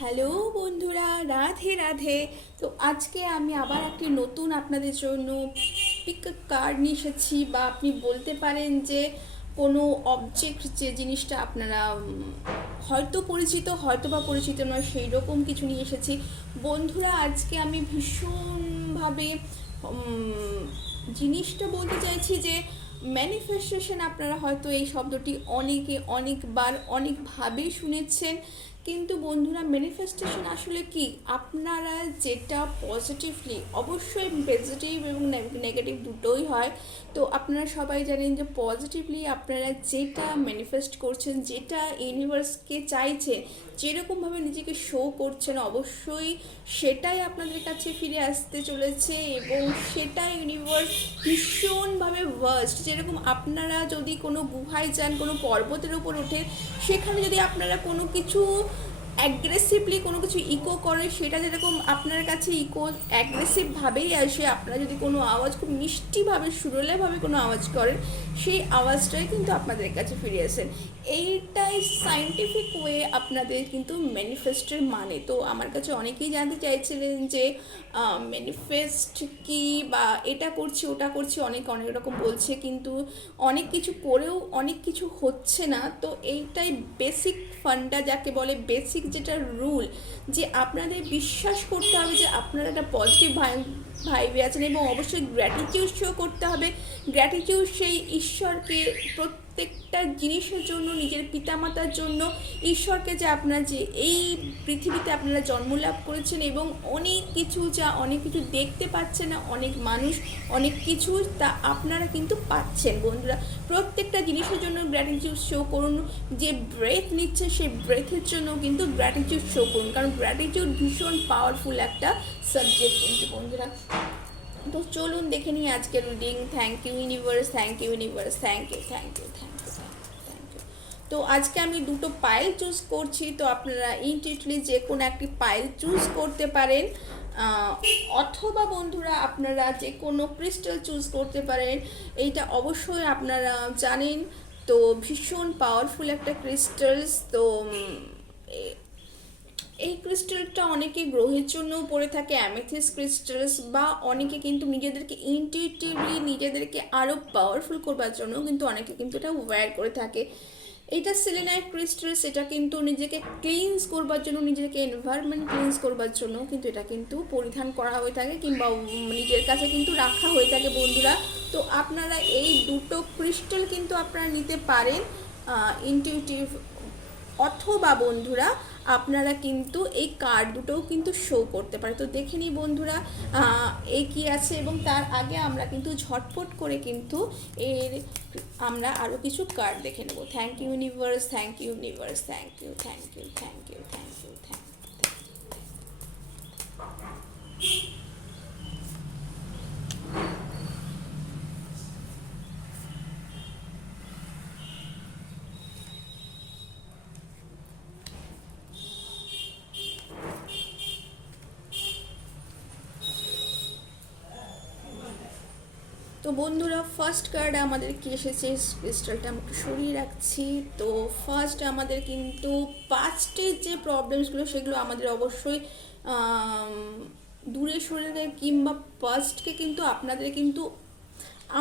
Hello বন্ধুরা, রাধে রাধে। তো আজকে আমি আবার একটি নতুন আপনাদের জন্য পিক কার্ড নিয়ে এসেছি, বা আপনি বলতে পারেন যে কোনো অবজেক্ট, যে জিনিসটা আপনারা হয়তো পরিচিত হয়তো বা পরিচিত নয়, সেই রকম কিছু নিয়ে এসেছি। বন্ধুরা, আজকে আমি ভীষণভাবে জিনিসটা বলতে চাইছি যে ম্যানিফেস্টেশন। আপনারা হয়তো এই শব্দটি অনেকে অনেকবার অনেকভাবেই শুনেছেন, কিন্তু বন্ধুরা, ম্যানিফেস্টেশন আসলে কি? আপনারা যেটা পজিটিভলি, অবশ্যই পজিটিভ এবং নেগেটিভ দুটোই হয়। তো আপনারা সবাই জানেন যে পজিটিভলি আপনারা যেটা ম্যানিফেস্ট করছেন, যেটা ইউনিভার্সকে চাইছেন, যেরকমভাবে নিজেকে শো করছেন, অবশ্যই সেটাই আপনাদের কাছে ফিরে আসতে চলেছে। এবং সেটা ইউনিভার্স ভীষণভাবে ভাস্ট। যেরকম আপনারা যদি কোনো গুহায় যান, কোনো পর্বতের উপর ওঠে, সেখানে যদি আপনারা কোনো কিছু অ্যাগ্রেসিভলি কোনো কিছু ইকো করে, সেটা যেরকম আপনার কাছে ইকো অ্যাগ্রেসিভভাবেই আসে। আপনারা যদি কোনো আওয়াজ খুব মিষ্টিভাবে, সুরেলাভাবে কোনো আওয়াজ করেন, সেই আওয়াজটাই কিন্তু আপনাদের কাছে ফিরে আসেন। এইটাই সায়েন্টিফিক ওয়ে আপনাদের কিন্তু ম্যানিফেস্টের মানে। তো আমার কাছে অনেকেই জানতে চাইছিলেন যে ম্যানিফেস্ট কি, বা এটা করছি ওটা করছি, অনেক অনেক রকম বলছে, কিন্তু অনেক কিছু করেও অনেক কিছু হচ্ছে না। তো এইটাই বেসিক ফান্ডা, যাকে বলে বেসিক যেটা রুল, যে আপনাদের বিশ্বাস করতে হবে যে আপনারা একটা পজিটিভ ভাইবে আছেন, এবং অবশ্যই গ্র্যাটিটিউড শো করতে হবে। গ্র্যাটিটিউড সেই ঈশ্বরকে, প্রত্যেকটা জিনিসের জন্য, নিজের পিতামাতার জন্য, ঈশ্বরকে, যে আপনার যে এই পৃথিবীতে আপনারা জন্মলাভ করেছেন, এবং অনেক কিছু, যা অনেক কিছু দেখতে পাচ্ছেন না অনেক মানুষ, অনেক কিছু তা আপনারা কিন্তু পাচ্ছেন। বন্ধুরা, প্রত্যেকটা জিনিসের জন্য গ্র্যাটিটিউড শো করুন। যে ব্রেথ নিচ্ছে, সেই ব্রেথের জন্য কিন্তু গ্র্যাটিটিউড শো করুন, কারণ গ্র্যাটিটিউড ভীষণ পাওয়ারফুল একটা সাবজেক্ট কিন্তু বন্ধুরা। তো চলুন দেখে নিই আজকের reading. Thank you universe, thank you universe, thank you thank you thank you thank you. তো আজকে আমি দুটো পাইল চুজ করছি, তো আপনারা ইনটিউটিভলি যে কোনো একটি পাইল চুজ করতে পারেন, অথবা বন্ধুরা আপনারা যে কোনো ক্রিস্টাল চুজ করতে পারেন। এইটা অবশ্যই আপনারা জানেন। তো ভীষণ পাওয়ারফুল একটা ক্রিস্টালস। তো এই ক্রিস্টালটা অনেকে গ্রহের জন্যও পড়ে থাকে, অ্যামেথিস ক্রিস্টালস, বা অনেকে কিন্তু নিজেদেরকে ইনটিউটিভলি, নিজেদেরকে আরও পাওয়ারফুল করবার জন্য কিন্তু অনেকে কিন্তু এটা ওয়্যার করে থাকে। এটা সেলেনাইট ক্রিস্টালস, এটা কিন্তু নিজেকে ক্লিনস করবার জন্য, নিজেকে এনভায়রনমেন্ট ক্লিনস করবার জন্য কিন্তু এটা কিন্তু পরিধান করা হয়ে থাকে, কিংবা নিজের কাছে কিন্তু রাখা হয়ে থাকে বন্ধুরা। তো আপনারা এই দুটো ক্রিস্টাল কিন্তু আপনারা নিতে পারেন ইনটিউটিভ, অথবা বন্ধুরা আপনারা কিন্তু এই কার্ড দুটোও কিন্তু শো করতে পারে। তো দেখে নিই বন্ধুরা এই কী আছে, এবং তার আগে আমরা কিন্তু ঝটপট করে কিন্তু এর আমরা আরও কিছু কার্ড দেখে নেব। Thank you universe, thank you universe, thank you thank you thank you thank you thank you. তো বন্ধুরা, ফার্স্ট কার্ড আমাদের কি এসেছে, ক্রিস্টালটা আমি একটু সরিয়ে রাখছি। তো ফার্স্ট আমাদের কিন্তু পাস্টের যে প্রবলেমসগুলো, সেগুলো আমাদের অবশ্যই দূরে সরে দেয়, কিংবা পাস্টকে কিন্তু আপনাদের কিন্তু,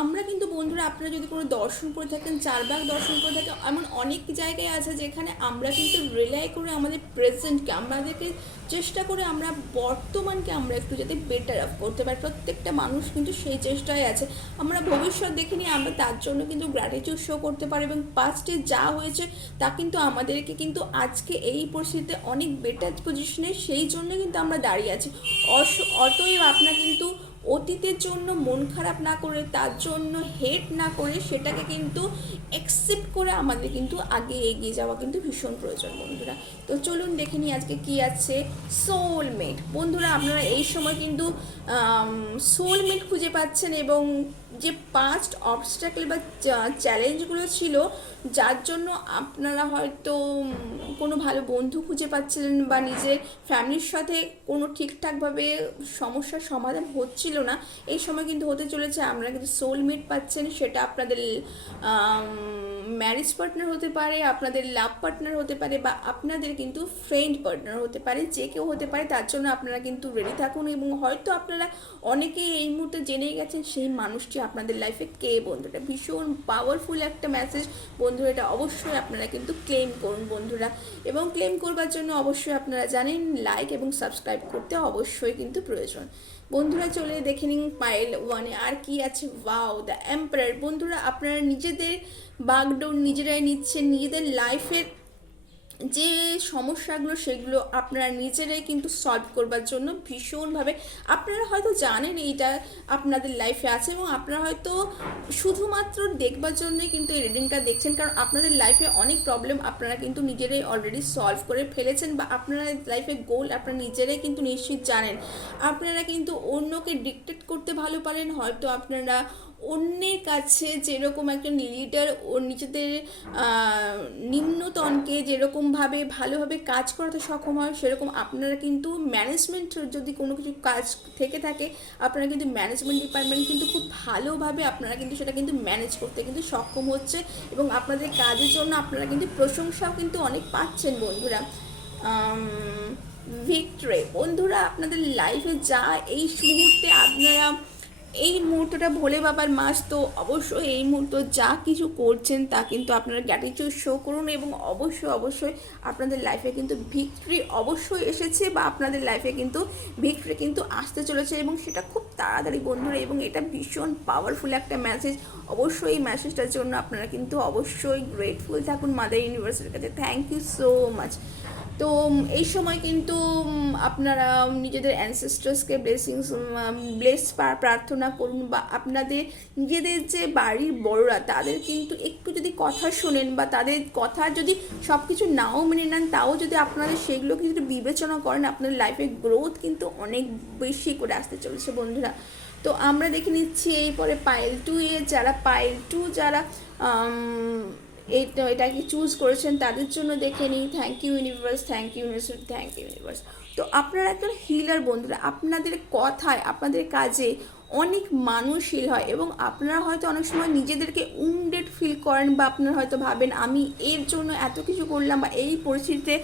আমরা কিন্তু বন্ধুরা, আপনারা যদি কোনো দর্শন করে থাকেন, চারবাগ দর্শন করে থাকেন, এমন অনেক জায়গায় আছে যেখানে আমরা কিন্তু রিলাই করে আমাদের প্রেজেন্টকে, আমাদেরকে চেষ্টা করে আমরা বর্তমানকে আমরা একটু যাতে বেটার আপ করতে পারি। প্রত্যেকটা মানুষ কিন্তু সেই চেষ্টায় আছে। আমরা ভবিষ্যৎ দেখে নিয়ে আমরা তার জন্য কিন্তু গ্র্যাটিটিউড শো করতে পারি, এবং পাস্টে যা হয়েছে তা কিন্তু আমাদেরকে কিন্তু আজকে এই পরিস্থিতিতে অনেক বেটার পজিশনে, সেই জন্য কিন্তু আমরা দাঁড়িয়ে আছি। অতএব আপনার কিন্তু অতীতের জন্য মন খারাপ না করে, তার জন্য হেট না করে, সেটাকে কিন্তু অ্যাকসেপ্ট করে আমাদের কিন্তু আগে এগিয়ে যাওয়া কিন্তু ভীষণ প্রয়োজন বন্ধুরা। তো চলুন দেখে নিই আজকে কি আছে। সোলমেট বন্ধুরা, আপনারা এই সময় কিন্তু সোলমেট খুঁজে পাচ্ছেন, এবং যে পাস্ট অবস্ট্যাকল বা চ্যালেঞ্জগুলো ছিল, যার জন্য আপনারা হয়তো কোনো ভালো বন্ধু খুঁজে পাচ্ছিলেন, বা নিজের ফ্যামিলির সাথে কোনো ঠিকঠাকভাবে সমস্যার সমাধান হচ্ছিল না, এই সময় কিন্তু হতে চলেছে। আপনারা কিন্তু সোলমেট পাচ্ছেন, সেটা আপনাদের ম্যারেজ পার্টনার হতে পারে, আপনাদের লাভ পার্টনার হতে পারে, বা আপনাদের কিন্তু ফ্রেন্ড পার্টনার হতে পারে, যে কেউ হতে পারে। তার জন্য আপনারা কিন্তু রেডি থাকুন। এবং হয়তো আপনারা অনেকেই এই মুহূর্তে জেনেই গেছেন সেই মানুষটি আপনাদের লাইফে কে বন্ধুরা। ভীষণ পাওয়ারফুল একটা মেসেজ বন্ধুরা, এটা অবশ্যই আপনারা কিন্তু ক্লেম করুন বন্ধুরা। এবং ক্লেম করবার জন্য অবশ্যই আপনারা জানেন লাইক এবং সাবস্ক্রাইব করতে অবশ্যই কিন্তু প্রয়োজন। বন্ধুরা চলে দেখে নিন পাইল ওয়ানে আর কি আছে। Wow, the emperor. বন্ধুরা আপনারা নিজেদের বাগডোর নিজেরাই নিচ্ছেন, নিজেদের লাইফের যে সমস্যাগুলো সেগুলো আপনারা নিজেরাই কিন্তু সলভ করবার জন্য ভীষণভাবে, আপনারা হয়তো জানেন এইটা আপনাদের লাইফে আছে এবং আপনারা হয়তো শুধুমাত্র দেখবার জন্যই কিন্তু এই রিডিংটা দেখছেন, কারণ আপনাদের লাইফে অনেক প্রবলেম আপনারা কিন্তু নিজেরাই অলরেডি সলভ করে ফেলেছেন, বা আপনারা লাইফে গোল আপনারা নিজেরাই কিন্তু নিশ্চিত জানেন। আপনারা কিন্তু অন্যকে ডিক্টেট করতে ভালো পারেন, হয়তো আপনারা অন্যের কাছে যেরকম একজন লিডার ও নিজেদের নিম্নতনকে যেরকমভাবে ভালোভাবে কাজ করাতে সক্ষম হয়, সেরকম আপনারা কিন্তু ম্যানেজমেন্ট যদি কোনো কিছু কাজ থেকে থাকে, আপনারা কিন্তু ম্যানেজমেন্ট ডিপার্টমেন্ট কিন্তু খুব ভালোভাবে আপনারা কিন্তু সেটা কিন্তু ম্যানেজ করতে কিন্তু সক্ষম হচ্ছে, এবং আপনাদের কাজের জন্য আপনারা কিন্তু প্রশংসাও কিন্তু অনেক পাচ্ছেন বন্ধুরা। ভিক্টরি। বন্ধুরা আপনাদের লাইফে যা এই মুহূর্তে আপনারা এই মুহূর্তটা ভোলে বাবার মাস, তো অবশ্যই এই মুহূর্ত যা কিছু করছেন তা কিন্তু আপনারা গ্র্যাটিটিউড শো করুন, এবং অবশ্যই আপনাদের লাইফে কিন্তু ভিক্টরি অবশ্যই এসেছে, বা আপনাদের লাইফে কিন্তু ভিক্টরি কিন্তু আসতে চলেছে, এবং সেটা খুব তাড়াতাড়ি বন্ধুরা। এবং এটা ভীষণ পাওয়ারফুল একটা মেসেজ। অবশ্যই এই মেসেজটার জন্য আপনারা কিন্তু অবশ্যই গ্রেটফুল থাকুন মাদার ইউনিভার্সের কাছে। Thank you so much. তো এই সময় কিন্তু আপনারা নিজেদের অ্যানসেস্টার্সকে ব্লেস প্রার্থনা করুন, বা আপনাদের নিজেদের যে বাড়ির বড়রা তাদের কিন্তু একটু যদি কথা শোনেন, বা তাদের কথা যদি সব কিছু নাও মেনে নেন, তাও যদি আপনাদের সেগুলো কিন্তু বিবেচনা করেন, আপনাদের লাইফে গ্রোথ কিন্তু অনেক বেশি করে আসতে চলেছে বন্ধুরা। তো আমরা দেখে নিচ্ছি এরপরে পাইল 2 যারা এটাকে চুজ করেছেন তাদের জন্য দেখে নিই। Thank you universe, thank you universe, thank you universe. তো আপনারা একজন হিলার বন্ধুরা, আপনাদের কথায় আপনাদের কাজে অনেক মানুষ হিল হয়, এবং আপনারা হয়তো অনেক সময় নিজেদেরকে উন্ডেড ফিল করেন, বা আপনারা হয়তো ভাবেন আমি এর জন্য এত কিছু করলাম, বা এই পরিস্থিতিতে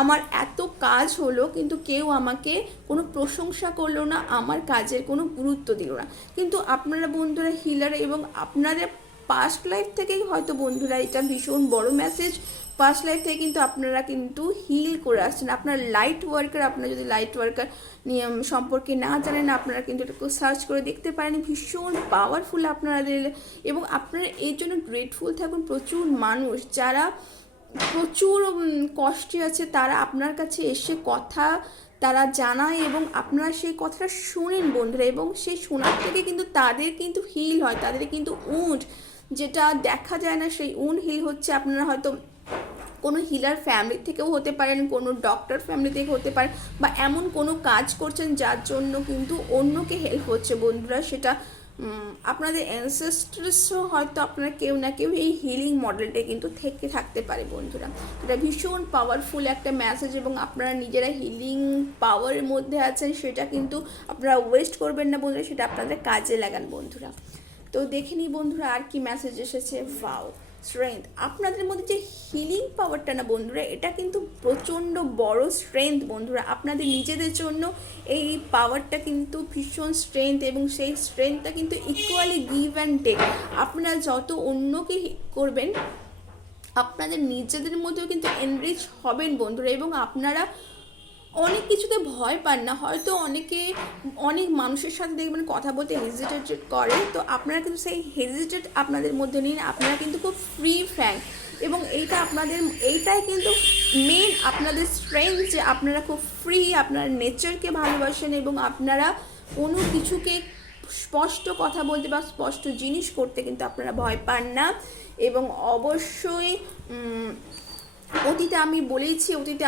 আমার এত কাজ হলো কিন্তু কেউ আমাকে কোনো প্রশংসা করলো না, আমার কাজের কোনো গুরুত্ব দিল না। কিন্তু আপনারা বন্ধুরা হিলার, এবং আপনাদের পাস্ট লাইফ থেকেই হয়তো বন্ধুরা এটা ভীষণ বড় মেসেজ। পাস্ট লাইফ থেকে কিন্তু আপনারা কিন্তু হিল করে আসছেন। আপনার লাইট ওয়ার্কার, আপনারা যদি লাইট ওয়ার্কার নিয়ম সম্পর্কে না জানেন, আপনারা কিন্তু এটাকে সার্চ করে দেখতে পারেন। ভীষণ পাওয়ারফুল আপনাদের, এবং আপনারা এর জন্য গ্রেটফুল থাকুন। প্রচুর মানুষ যারা প্রচুর কষ্টে আছে, তারা আপনার কাছে এসে কথা তারা জানায়, এবং আপনারা সেই কথাটা শোনেন বন্ধুরা, এবং সেই শোনার থেকে কিন্তু তাদের কিন্তু হিল হয়, তাদের কিন্তু উন্ড যেটা দেখা যায় না সেই উন্ড হিল হচ্ছে। আপনারা হয়তো কোনো হিলার ফ্যামিলি থেকেও হতে পারেন, কোনো ডক্টর ফ্যামিলি থেকে হতে পারেন, বা এমন কোনো কাজ করছেন যার জন্য কিন্তু অন্যকে হেল্প হচ্ছে বন্ধুরা। সেটা আপনাদের অ্যানসেস্টার্সও হয়তো আপনারা কেউ না কেউ এই হিলিং মডেলটা কিন্তু থেকে থাকতে পারে বন্ধুরা। এটা ভীষণ পাওয়ারফুল একটা মেসেজ, এবং আপনারা নিজেরা হিলিং পাওয়ারের মধ্যে আছেন, সেটা কিন্তু আপনারা ওয়েস্ট করবেন না বন্ধুরা, সেটা আপনাদের কাজে লাগান বন্ধুরা। তো দেখে নিই বন্ধুরা আর কি মেসেজ এসেছে। Wow, strength. আপনাদের মধ্যে যে হিলিং পাওয়ারটা না বন্ধুরা, এটা কিন্তু প্রচণ্ড বড় স্ট্রেংথ বন্ধুরা। আপনাদের নিজেদের জন্য এই পাওয়ারটা কিন্তু ভীষণ স্ট্রেংথ, এবং সেই স্ট্রেংথটা কিন্তু ইকুয়ালি গিভ অ্যান্ড টেক। আপনারা যত অন্যকে করবেন, আপনাদের নিজেদের মধ্যেও কিন্তু এনরিচ হবেন বন্ধুরা, এবং আপনারা অনেক কিছুতে ভয় পান না। হয়তো অনেক মানুষের সাথে দেখবেন কথা বলতে হেজিটেট করে, তো আপনারা কিন্তু সেই হেজিটেট আপনাদের মধ্যে নিন, আপনারা কিন্তু খুব ফ্রি ফ্র্যাঙ্ক, এবং এইটাই কিন্তু মেন আপনাদের স্ট্রেংথ, যে আপনারা খুব ফ্রি, আপনার নেচারকে ভালোবাসেন, এবং আপনারা কোনো কিছুকে স্পষ্ট কথা বলতে বা স্পষ্ট জিনিস করতে কিন্তু আপনারা ভয় পান না। এবং অবশ্যই অতীতে আমি বলেইছি, অতীতে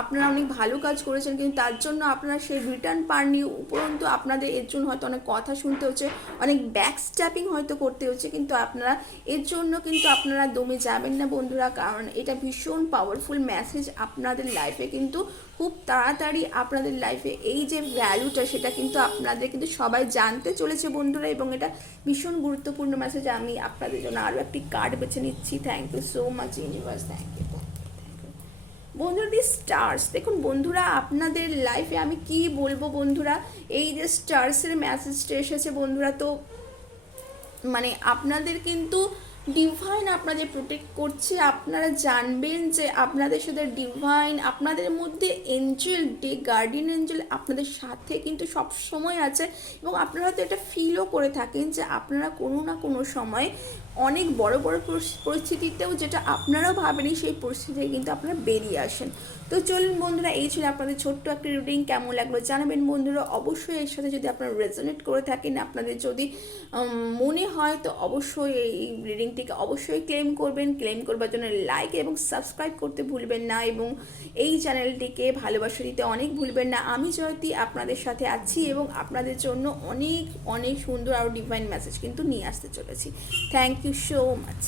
আপনারা অনেক ভালো কাজ করেছেন, কিন্তু তার জন্য আপনারা সেই রিটার্ন পাননি। উপরন্তু আপনাদের এর জন্য হয়তো অনেক কথা শুনতে হচ্ছে, অনেক ব্যাক স্ট্যাপিং হয়তো করতে হচ্ছে, কিন্তু আপনারা এর জন্য কিন্তু আপনারা দমে যাবেন না বন্ধুরা, কারণ এটা ভীষণ পাওয়ারফুল মেসেজ আপনাদের লাইফে। কিন্তু খুব তাড়াতাড়ি আপনাদের লাইফে এই যে ভ্যালুটা, সেটা কিন্তু আপনাদের কিন্তু সবাই জানতে চলেছে বন্ধুরা, এবং এটা ভীষণ গুরুত্বপূর্ণ মেসেজ। আমি আপনাদের জন্য আরও একটি কার্ড বেছে নিচ্ছি। Thank you so much universe, thank you. বন্ধুরা দি স্টার্স, দেখুন বন্ধুরা আপনাদের লাইফে আমি কি বলবো বন্ধুরা, এই যে স্টার্সের মেসেজটা এসেছে বন্ধুরা, তো মানে আপনাদের কিন্তু ডিভাইন আপনাদের প্রোটেক্ট করছে। আপনারা জানবেন যে আপনাদের সাথে ডিভাইন, আপনাদের মধ্যে এঞ্জেল, গার্ডিয়ান এঞ্জেল আপনাদের সাথে কিন্তু সব সময় আছে, এবং আপনারা হয়তো এটা ফিলও করে থাকেন যে আপনারা কোনো না কোনো সময় অনেক বড় বড় পরিস্থিতিতেও, যেটা আপনারাও ভাবেনি, সেই পরিস্থিতি থেকে কিন্তু আপনারা বেরিয়ে আসেন। তো চলুন বন্ধুরা, এই ছিল আপনাদের ছোট্ট একটা রিডিং। কেমন লাগলো জানাবেন বন্ধুরা অবশ্যই। এর সাথে যদি আপনারা রেজোনেট করে থাকেন, আপনাদের যদি মনে হয়, তো অবশ্যই এই রিডিংটিকে অবশ্যই ক্লেম করবেন। ক্লেম করবার জন্য লাইক এবং সাবস্ক্রাইব করতে ভুলবেন না, এবং এই চ্যানেলটিকে ভালোবাসা দিতে অনেক ভুলবেন না। আমি জয়তী আপনাদের সাথে আছি, এবং আপনাদের জন্য অনেক অনেক সুন্দর আর ডিভাইন মেসেজ কিন্তু নিয়ে আসতে চলেছি। Thank you so much.